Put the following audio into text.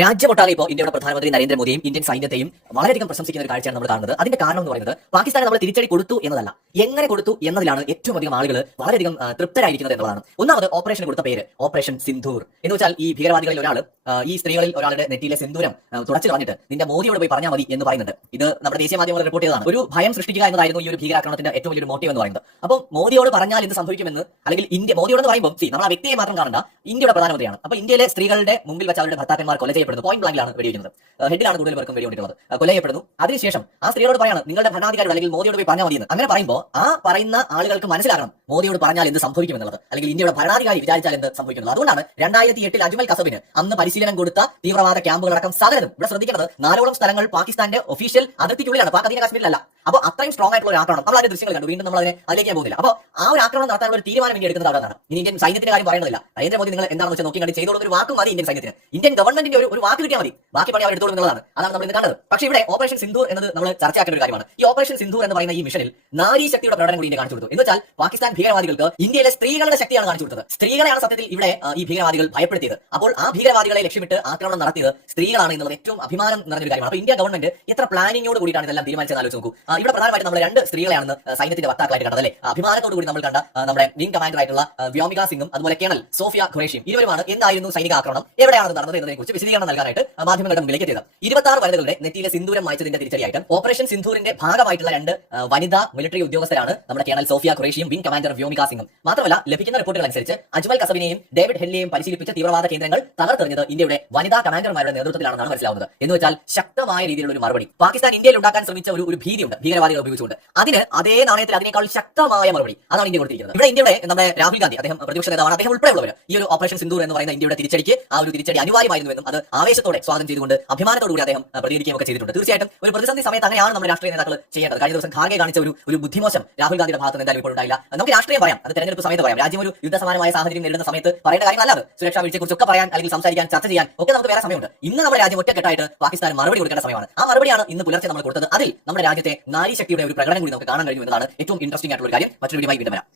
രാജ്യമൊട്ടാകെ ഇപ്പോൾ ഇന്ത്യയുടെ പ്രധാനമന്ത്രി നരേന്ദ്രമോദിയും ഇന്ത്യൻ സൈന്യത്തെയും വളരെയധികം പ്രശംസിക്കുന്ന ഒരു കാഴ്ചയാണ് നമ്മൾ കാണുന്നത്. അതിന്റെ കാരണം എന്ന് പറയുന്നത് പാകിസ്ഥാനെ നമ്മൾ തിരിച്ചടി കൊടുത്തു എന്നതല്ല, എങ്ങനെ കൊടുത്തു എന്നതിലാണ് ഏറ്റവും അധികം ആളുകൾ വളരെയധികം തൃപ്തരായിരിക്കുന്നത് എന്നുള്ളതാണ്. ഒന്നാമത് ഓപ്പറേഷൻ കൊടുത്ത പേര് ഓപ്പറേഷൻ സിന്ധൂർ എന്ന് വെച്ചാൽ ഈ ഭീകരവാദികളിൽ ഒരാൾ ഈ സ്ത്രീകളിൽ ഒരാളുടെ നെറ്റിയിലെ സിന്ദൂരം തുടച്ചു കളഞ്ഞിട്ട് നിന്റെ മോദിയോട് പോയി പറഞ്ഞാൽ മതി എന്ന് പറയുന്നുണ്ട്. ഇത് നമ്മുടെ ദേശീയ മാധ്യമങ്ങൾ റിപ്പോർട്ട് ചെയ്തതാണ്. ഒരു ഭയം സൃഷ്ടിക്കുക എന്നതായിരുന്നു ഈ ഒരു ഭീകരാക്രമണത്തിന്റെ ഏറ്റവും വലിയൊരു മോട്ടീവ് എന്ന് പറയുന്നത്. അപ്പോൾ മോദിയോട് പറഞ്ഞാൽ എന്ത് സംഭവിക്കുമെന്ന്, അല്ലെങ്കിൽ ഇന്ത്യ മോദിയോട് പറയുമ്പോൾ നമ്മൾ ആ വ്യക്തിയെ മാത്രം കാണണ്ട, ഇന്ത്യയുടെ പ്രധാനമന്ത്രിയാണ്. അപ്പോൾ ഇന്ത്യയിലെ സ്ത്രീകളുടെ മുമ്പിൽ വെച്ച് അവരുടെ ഭർത്താക്കന്മാർ കൊല ചെയ്യപ്പെടുന്നു. പോയിന്റ് ബ്ലാങ്കിലാണ് വെടിവെക്കുന്നത്. ഹെഡിലാണ് കൂടുതൽ പേർക്കും വെടികൊണ്ടിട്ടുള്ളത്. കൊല ചെയ്യപ്പെടുന്നു. അതിനുശേഷം ആ സ്ത്രീയോട് പറയാണ് നിങ്ങളുടെ ഭരണാധികാരിയോട് അല്ലെങ്കിൽ മോദിയോട് പോയി പറഞ്ഞാൽ മതിയെന്ന്. അങ്ങനെ പറയുമ്പോൾ ആ പറയുന്ന ആളുകൾക്ക് മനസ്സിലാക്കണം മോദിയോട് പറഞ്ഞാൽ എന്ത് സംഭവിക്കുമെന്നുള്ളത്, അല്ലെങ്കിൽ ഇന്ത്യയുടെ ഭരണാധികാരി വിചാരിച്ചാൽ എന്ത് സംഭവിക്കുന്നത്. അതുകൊണ്ടാണ് 2008 അജ്മൽ കസബിന് അന്ന് പരിശീലനം കൊടുത്ത തീവ്രവാദ ക്യാമ്പുകളടക്കം സകലതും ഇവിടെ ശ്രദ്ധിക്കുന്നത് 4ഓളം സ്ഥലങ്ങൾ പാകിസ്ഥാന്റെ ഒഫീഷ്യൽ അതിർത്തിക്കുള്ളിലാണ്, പാക് അധീന കാശ്മീരിലല്ല. അപ്പോൾ അത്രയും സ്ട്രോങ് ആയിട്ടുള്ള ഒരു ആക്രമണം നമ്മൾ അതിന്റെ ദൃശ്യങ്ങൾ കണ്ടു. വീണ്ടും നമ്മൾ അതിലേക്ക് പോകുന്നില്ല. അപ്പോൾ ആ ഒരു ആക്രമണം നടത്താനുള്ള ഒരു തീരുമാനം ഇനി എടുക്കുന്നത് അവിടെയാണ്. ഇനി ഇന്ത്യൻ സൈന്യത്തിന്റെ കാര്യം പറയുന്നില്ല. നരേന്ദ്രമോദി നിങ്ങൾ എന്താണെന്ന് വെച്ചാൽ നോക്കി കണ്ട് ചെയ്തോളുന്ന ഒരു വാക്ക് മതി ഇന്ത്യൻ സൈന്യത്തിന്. ഇന്ത്യൻ ഗവൺമെന്റിന്റെ ഒരു വാക്ക് കിട്ടിയാൽ മതി, ബാക്കി പണി അവർ എടുത്തോളും എന്നുള്ളതാണ്. അതാണ് നമ്മൾ ഇന്ന് കണ്ടത്. പക്ഷേ ഇവിടെ ഓപ്പറേഷൻ സിന്ധൂർ എന്നത് നമ്മൾ ചർച്ചയാക്കേണ്ട ഒരു കാര്യമാണ്. ഈ ഓപ്പറേഷൻ സിന്ധൂർ എന്ന് പറയുന്ന ഈ മിഷനിൽ നാരീ ശക്തിയുടെ പ്രകടനം കൂടി ഇന്ത്യ കാണിച്ചു കൊടുത്തു. എന്ന് വെച്ചാൽ പാകിസ്ഥാൻ ഭീകരവാദികൾക്ക് ഇന്ത്യയിലെ സ്ത്രീകളുടെ ശക്തിയാണ് കാണിച്ചു കൊടുത്തത്. സ്ത്രീകളെയാണ് സത്യത്തിൽ ഇവിടെ ഈ ഭീകരവാദികൾ ഭയപ്പെടുത്തിയത്. അപ്പോൾ ആ ഭീകരവാദികളെ ലക്ഷ്യമിട്ട് ആക്രമണം നടത്തിയത് സ്ത്രീകളാണ് എന്നുള്ളത് ഏറ്റവും അഭിമാനം നിറഞ്ഞൊരു കാര്യമാണ്. അപ്പോൾ ഇന്ത്യ ഗവൺമെന്റ് എത്ര പ്ലാനിങ്ങോട് കൂടിയിട്ടാണ് ഇതെല്ലാം തീരുമാനിച്ചത് ആലോചിച്ച് നോക്കൂ. ഇവിടെ പ്രധാനമായിട്ട് നമ്മൾ 2 സ്ത്രീകളെയാണ് സൈന്യത്തിന്റെ വക്താക്കളായിട്ട് കണ്ടത് അല്ലേ. അഭിമാനത്തോടു കൂടി നമ്മൾ കണ്ട നമ്മുടെ വിംഗ് കമാൻഡർ ആയിട്ടുള്ള വ്യോമിക സിംഗും അതുപോലെ കേണൽ സോഫിയ ഖുറേഷിയും ഇരുവരുമാണ് എന്തായിരുന്നു സൈനിക ആക്രമണം, എവിടെയാണ് നടന്നത് എന്നതിനെ കുറിച്ച് വിശദീകരണം നൽകാനായിട്ട് മാധ്യമങ്ങളുടെ മുമ്പിലേക്ക് എത്തിയത്. 26 വനിതകളുടെ നെറ്റിയിലെ സിന്ദൂരം മായ്ച്ചതിന്റെ തിരിച്ചടിയായിട്ട് ഓപ്പറേഷൻ സിന്ധൂരിന്റെ ഭാഗമായിട്ടുള്ള 2 വനിതാ മിലിറ്ററി ഉദ്യോഗസ്ഥരാണ് നമ്മുടെ കേണൽ സോഫിയ ഖുറേഷിയും വിംഗ് കമാൻഡർ വ്യോമിക സിംഗും. മാത്രമല്ല ലഭിക്കുന്ന റിപ്പോർട്ടുകൾ അനുസരിച്ച് അജ്മൽ കസബിനെയും ഡേവിഡ് ഹെല്ലിയെയും പരിശീലിപ്പിച്ച തീവ്രവാദ കേന്ദ്രങ്ങൾ തകർത്തെറിഞ്ഞത് ഇന്ത്യയുടെ വനിതാ കമാൻഡർമാരുടെ നേതൃത്വത്തിലാണെന്നാണ് മനസ്സിലാവുന്നത്. എന്ന് വെച്ചാൽ ശക്തമായ രീതിയിലുള്ള ഒരു മറുപടി പാകിസ്ഥാൻ ഇന്ത്യയിൽ ഉണ്ടാക്കാൻ ശ്രമിച്ച ഒരു ഭീതിയുണ്ട് ഭീകരവാദികൾ ഉപയോഗിച്ചുകൊണ്ട്. അതിന് അതേ നാണയത്തിൽ അതിനേക്കാൾ ശക്തമായ മറുപടി അതാണ് ഇന്ത്യ കൊടുത്തിരിക്കുന്നത്. ഇവിടെ ഇന്ത്യയുടെ നമ്മുടെ രാഹുൽ ഗാന്ധി, അദ്ദേഹം പ്രതിപക്ഷ നേതാവാണ്, അദ്ദേഹം ഉൾപ്പെടെയുള്ളവർ ഈ ഒരു ഓപ്പറേഷൻ സിന്ധൂർ എന്ന് പറയുന്ന ഇന്ത്യയുടെ തിരിച്ചടിക്ക് ആ ഒരു തിരിച്ചടി അനിവാര്യമായിരുന്നുവെന്നും അത് ആവേശത്തോടെ സ്വാഗതം ചെയ്തുകൊണ്ട് അഭിമാനത്തോടുകൂടി അദ്ദേഹം പ്രതികരിക്കുകയും ഒക്കെ ചെയ്തിട്ടുണ്ട്. തീർച്ചയായിട്ടും ഒരു പ്രതിസന്ധി സമയത്ത് അങ്ങനെയാണ് നമ്മുടെ രാഷ്ട്രീയ നേതാക്കൾ ചെയ്യേണ്ടത്. കഴിഞ്ഞ ദിവസം ഖാർഗെ കാണിച്ച ഒരു ബുദ്ധിമോശം രാഹുൽ ഗാന്ധിയുടെ ഭാഗത്ത് എന്തായാലും ഇപ്പോൾ ഉണ്ടായില്ല. നമുക്ക് രാഷ്ട്രീയം പറയാം, അത് തെരഞ്ഞെടുപ്പ് സമയത്ത് പറയാം. രാജ്യം ഒരു യുദ്ധസമാനമായ സാഹചര്യം നേരിടുന്ന സമയത്ത് പറയേണ്ട കാര്യങ്ങളല്ലാതെ സുരക്ഷാ വീഴ്ചയെക്കുറിച്ചൊക്കെ പറയാൻ അല്ലെങ്കിൽ സംസാരിക്കാൻ ചർച്ച ചെയ്യാൻ ഒക്കെ നമുക്ക് വേറെ സമയമുണ്ട്. ഇന്ന് നമ്മുടെ രാജ്യം ഒറ്റക്കെട്ടായിട്ട് പാകിസ്ഥാൻ മറുപടി കൊടുക്കേണ്ട സമയമാണ്. ആ മറുപടിയാണ് ഇന്ന് പുലർച്ചെ നമ്മൾ കൊടുത്തത്. അതിൽ നമ്മുടെ രാജ്യത്തെ നാരീശക്തിയുടെ ഒരു പ്രകടനം കൂടി നമുക്ക് കാണാൻ കഴിഞ്ഞു എന്നതാണ് ഏറ്റവും ഇൻട്രസ്റ്റിംഗ് ആയിട്ടുള്ള ഒരു കാര്യം. മറ്റൊരു വീഡിയോയുമായി വീണ്ടും വരാം.